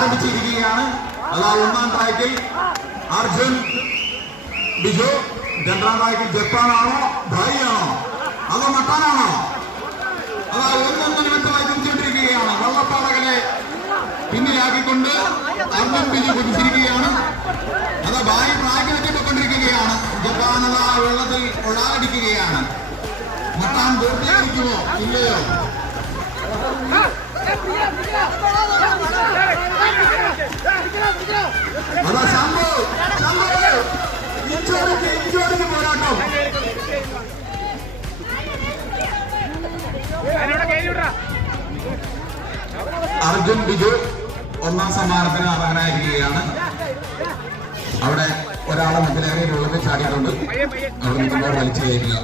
ആരംഭിച്ചിരിക്കുകയാണ്. അതാ ഒന്നാം ട്രാക്കിൽ അർജുൻ ബിജു, രണ്ടാം ട്രാക്കിൽ ജപ്പാനാണോ ഭായിയാണോ അതോ മട്ടാനാണോ? അതാ ഒന്നൊന്നിന് വ്യക്തമായി തിരിച്ചുകൊണ്ടിരിക്കുകയാണ്. വള്ളപ്പാടകളെ പിന്നിലാക്കിക്കൊണ്ട് അർജുൻ ബിജു കുതിച്ചിരിക്കുകയാണ്. അതാ ഭായി ട്രാക്കിലേക്ക് പൊയ്ക്കൊണ്ടിരിക്കുകയാണ്. ജപ്പാൻ അതാ വെള്ളത്തിൽ ഒഴാടിക്കുകയാണ്. മട്ടാൻ പൂർത്തീകരിക്കുമോ ഇല്ലയോ? അതാ ശംഭു ഇഞ്ചോടിക്ക് പോരാട്ടം. അർജുൻ ബിജു ഒന്നാം സമ്മാനത്തിന് അർഹനായിരിക്കുകയാണ്. അവിടെ ഒരാളെ മറ്റേറെ വെള്ളത്തിൽ ചാടിയിട്ടുണ്ട്. അവിടെ നിൽക്കുന്നവർ വലിച്ചു കയറ്റുക.